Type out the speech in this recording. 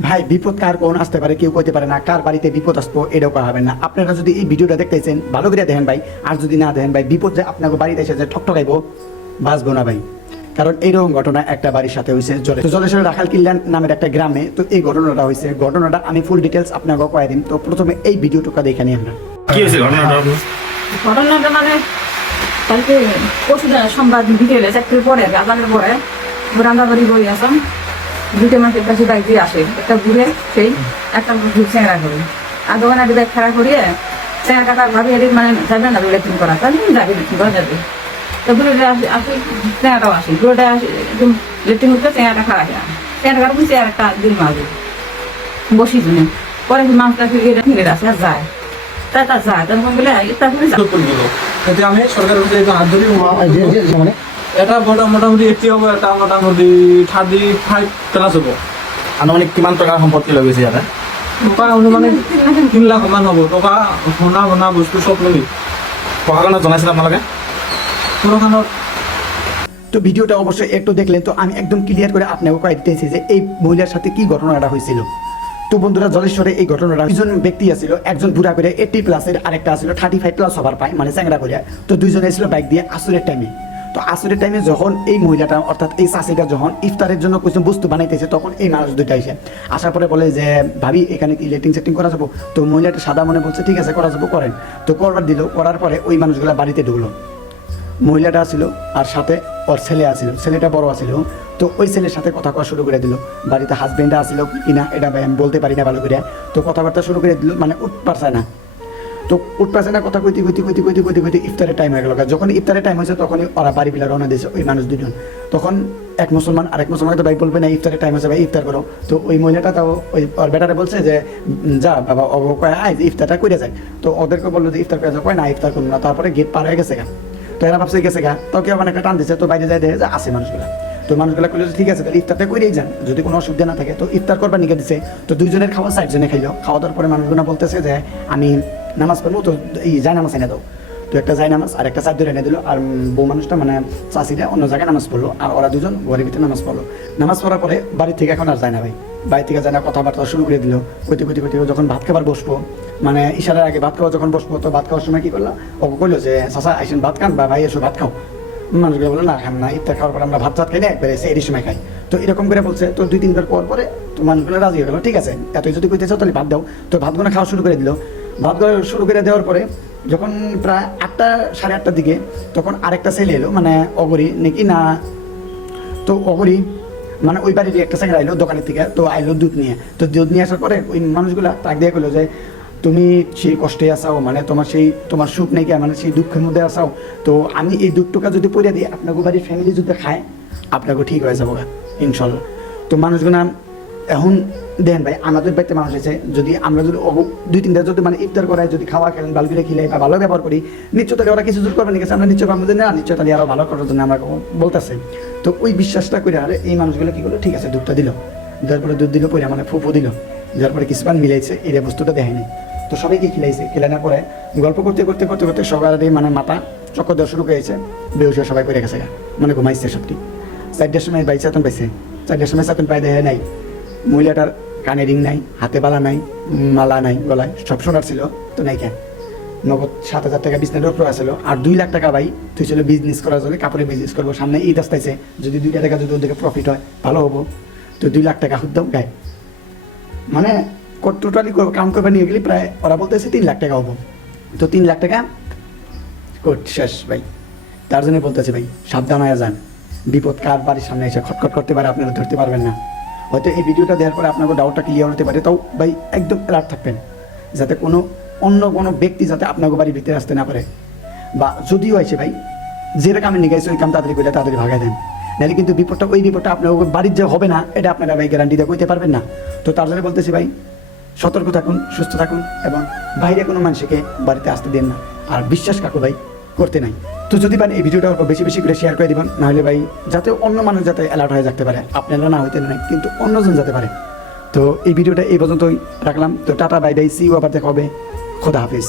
ভাই বিপদ কার কোন আসতে পারে কেউ কইতে পারে না কার বাড়িতে বিপদ আসব এটাও করা হবে না। আপনারা যদি এই ভিডিওটা দেখতেছেন ভালো করে দেখেন ভাই আর যদি না দেখেন ভাই বিপদ যে আপনাকে বাড়িতে এসে যে ঠকঠকাইবো বাঁচবো না ভাই। কারণ এইরকম ঘটনা একটা বাড়ির সাথে হয়েছে জলে। তো জলেশ্বর রাখাল কিল্লান নামের একটা গ্রামে তো এই ঘটনাটা হয়েছে ঘটনাটা আমি ফুল ডিটেলস আপনাকে কয়ে দিন তো প্রথমে এই ভিডিওটুকু দেখে নিই আমরা। কি হয়েছে ঘটনাটা? ঘটনাটা মানে কালকে পরশু সোমবার বিকেলে চারটের পরে আজানের পরে রান্না বাড়ি বই আসলাম দুটো মাসের কাছে বাড়িতে আসে। একটা ঘুরে সেই একটা ঘুরে চেংড়া করি। আর দোকানে আগে ব্যাগ খাড়া করিয়ে চেংড়া কাটা ভাবি এদিক মানে যাবে না লেট্রিন করা। তাহলে যাবে লেট্রিন করা যাবে। তো ঘুরে আসি আসি চেংড়াটাও আসি। ঘুরেটা আসি একদম লেট্রিন করতে চেংড়াটা খাড়া কিনা চেংড়া কাটা বুঝছি আর একটা দিন মাঝে বসি জন্য পরে মাছটা ফিরে ফিরে আসে আর যায়। তাই তা যায়। তখন বলে তারপরে যায় আমি সরকারের হাত ধরি মানে এটা মোটা- মোটামুটি একটি হবে এটা মোটামুটি থার্টি ফাইভ প্লাস হব। আনুমানিক কিমান টকাৰ সম্পত্তি লৈ গৈছে ইয়াতে? টকা অনুমানে তিন লাখ মান হ'ব। টকা সোণা সোণা বস্তু চব লৈ। প্ৰশাসনক জনাইছিল আপোনালোকে? ঘৰখনত তো ভিডিওটা অবশ্যই একটু দেখলেন তো আমি একদম ক্লিয়ার করে আপনাকে কয়ে দিতেছি যে এই মহিলার সাথে কি ঘটনাটা হয়েছিল তো বন্ধুরা জলেশ্বরে এই ঘটনাটা দুজন ব্যক্তি আছিল একজন বুড়া করে এইটি প্লাসের আরেকটা আছিল থার্টি ফাইভ প্লাস হবার পায় মানে চ্যাংরা করে তো দুইজনে ছিল বাইক দিয়ে আসরের টাইমে তো আসরের টাইমে যখন এই মহিলাটা, অর্থাৎ এই চাষিটা যখন ইফতারের জন্য কিছু বস্তু বানাইতেছে, তখন এই মানুষ দুইটা এসে আসার পরে বলে যে, ভাবি, এখানে কি লেটিং সেটিং করা যাব? তো মহিলাটা সাদা মনে বলছে, ঠিক আছে, করা যাব, করেন। তো করবার দিল, করার পরে ওই মানুষগুলা বাড়িতে ঢুকলো। মহিলাটা আছিল আর সাথে ওর ছেলে আছিল ছেলেটা বড় আছিল তো ওই ছেলের সাথে কথা কওয়া শুরু করে দিল। বাড়িতে হাজবেন্ড আছিল কিনা এটা বলতে পারি না ভালো করে তো কথাবার্তা শুরু করে দিল মানে উঠ পারছে না। তো উঠ পারছে না কথা কইতে কইতে কইতে কইতে কইতে কইতে ইফতারের টাইম হয়ে গেল। যখন ইফতারের টাইম হয়েছে তখনই ওরা বাড়ি পিলা রওনা দিয়েছে ওই মানুষ দুজন তখন এক মুসলমান আরেক মুসলমান তো ভাই বলবে না, ইফতারের টাইম হয়েছে ভাই, ইফতার করো। তো ওই মহিলাটা তাও ওই ওর বেটারে বলছে যে যা বাবা, ও কয়, আয় ইফতারটা করে যায়। তো ওদেরকে বলল যে, ইফতার করে যাও। কয়, না, ইফতার করব না। তারপরে গেট পার হয়ে গেছে গা। তো এরা ভাবছে, গেছে গা। তো কেউ মানে একটা টান দিচ্ছে তো বাইরে যায় দেখে যে আসে মানুষগুলা। তো মানুষগুলা কইলো যে, ঠিক আছে, তাহলে ইফতারটা করেই যান। যদি কোনো অসুবিধা না থাকে। তো ইফতার করবার নিকে দিছে। তো দুইজনের খাওয়া সাইড জনে খাইলো। খাওয়া দাওয়ার পরে মানুষগুলো বলতেছে যে, আমি নামাজ পড়ব, তো এই যায় নামাজ এনে দাও। তো একটা যায় নামাজ আর একটা চাদর এনে দিল, আর বউ মানুষটা মানে চাষিটা অন্য জায়গায় নামাজ পড়ল, আর ওরা দুজন ঘরের ভিতরে নামাজ পড়ল। নামাজ পড়ার পরে বাড়ি থেকে এখন আর যায় না ভাই। বাড়ি থেকে যায় না, কথাবার্তা শুরু করে দিল, কইতে কইতে কইতে যখন ভাত খাবার বসবো মানে ইশারার আগে ভাত খাওয়া যখন বসবো, তো ভাত খাওয়ার সময় কি করল? ওকে কইলো যে চাষা আইসেন ভাত খান বা ভাই, এসো ভাত খাও। মানুষগুলো বলল, না, খান না, ইফতার খাওয়ার পরে আমরা ভাত ভাত খাই না একবারে এরই সময় খাই। তো এরকম করে বলছে, তো দুই তিনবার পর পরে তো মানুষগুলো রাজি হয়ে গেলো, ঠিক আছে, এতই যদি কইতেছে তাহলে ভাত দাও। তো ভাতগুলো খাওয়া শুরু করে দিল। ভাত শুরু করে দেওয়ার পরে যখন প্রায় আটটা সাড়ে আটটার দিকে তখন আরেকটা ছেলে এলো মানে অগরি নাকি না? তো অগরি মানে ওই বাড়ির একটা সেকেন্ড আইলো দোকানের থেকে তো আইলো দুধ নিয়ে। তো দুধ নিয়ে আসার পরে ওই মানুষগুলা তাক দিয়ে কইলো যে তুমি সেই কষ্টে আসাও মানে তোমার সেই তোমার সুখ নেই কি, মানে সেই দুঃখের মধ্যে আসাও। তো আমি এই দুঃখটা যদি পড়ে দিই আপনাকে বাড়ির ফ্যামিলি যদি খায় আপনাকে ঠিক হয়ে যাব ইনশাল্লাহ। তো মানুষগুলা এখন দেন ভাই, আমাদের বাড়িতে মানুষ আছে, যদি আমরা যদি দুই, তিনটা যদি মানে ইফতার করায়, যদি খাওয়া খেলেন বালগুলো খেলে বা ভালো ব্যবহার করি নিশ্চয়তা ওরা কিছু দূর করবে না আমরা নিশ্চয় যে না নিশ্চয়তা আরও ভালো করার জন্য আমরা বলতেছে। তো ওই বিশ্বাসটা করে আর এই মানুষগুলো কি করল? ঠিক আছে, দুধটা দিল। দেওয়ার পরে দুধ দিল পরে মানে ফুফু দিল। দেওয়ার পরে কিছুমান মিলাইছে, এই বস্তুটা দেয়নি তো সবাইকে খিলাইছে, খিলানোর পরে গল্প করতে করতে করতে করতে সবার মানে মাথা চক্কর দেওয়া শুরু করেছে। বেউসে সবাই করে গেছে মানে ঘুমাইছে সবটি। চারটার সময় বাইক চাতন পাইছে। চারটার সময় চাতন পাই দেয় নাই। মহিলাটার কানে রিং নাই, হাতে বালা নাই, মালা নাই, গলায়, সব সোনার ছিল, তো নাই কেন নগদ সাত হাজার টাকা বিজনেস উপর আসছিল আর দুই লাখ টাকা ভাই, তুই ছিল বিজনেস করার জন্য কাপড়ের বিজনেস করব। সামনে ঈদ আসতেছে, যদি দুইটা টাকা যদি ওদেরকে প্রফিট হয়, ভালো হব। তো দুই লাখ টাকা হুদ্দাম গায়ে। মানে টোটালি কাউন্ট করবে নিয়ে গেলে প্রায় ওরা বলতেছে তিন লাখ টাকা হব। তো তিন লাখ টাকা কোট শেষ, ভাই। তার জন্য বলতেছে ভাই, সাবধান হয়ে যান। বিপদ কার বাড়ির সামনে এসে খটখট করতে পারে, আপনারা ধরতে পারবেন না। হয়তো এই ভিডিওটা দেওয়ার পরে আপনাকে ডাউটটা ক্লিয়ার হতে পারে। তাও ভাই একদম অ্যালার্ট থাকবেন, যাতে কোনো অন্য কোনো ব্যক্তি যাতে আপনাকে বাড়ির ভিতরে আসতে না পারে। বা যদিও আছে ভাই যেটা কামে নিয়ে গেছে, ওই কাম তাড়াতাড়ি করে তাড়াতাড়ি ভাগাই দেন। নাহলে কিন্তু বিপদটা, ওই বিপদটা আপনার বাড়ির যে হবে না, এটা আপনারা ভাই গ্যারান্টি দিয়ে কইতে পারবেন না। তো তার জন্য বলতেছি ভাই, সতর্ক থাকুন, সুস্থ থাকুন এবং বাইরে কোনো মানুষকে বাড়িতে আসতে দেন না। আর বিশ্বাস কাকু ভাই, করতে নাই। তো যদি পারেন এই ভিডিওটা অল্প বেশি বেশি করে শেয়ার করে দিবেন, নাহলে ভাই যাতে অন্য মানুষ যাতে অ্যালার্ট হয়ে থাকতে পারে। আপনারা না হইতে নাই, কিন্তু অন্যজন যেতে পারে। তো এই ভিডিওটা এই পর্যন্তই রাখলাম। তো টাটা বাই বাই সি আবার দেখা হবে। খোদা হাফিজ।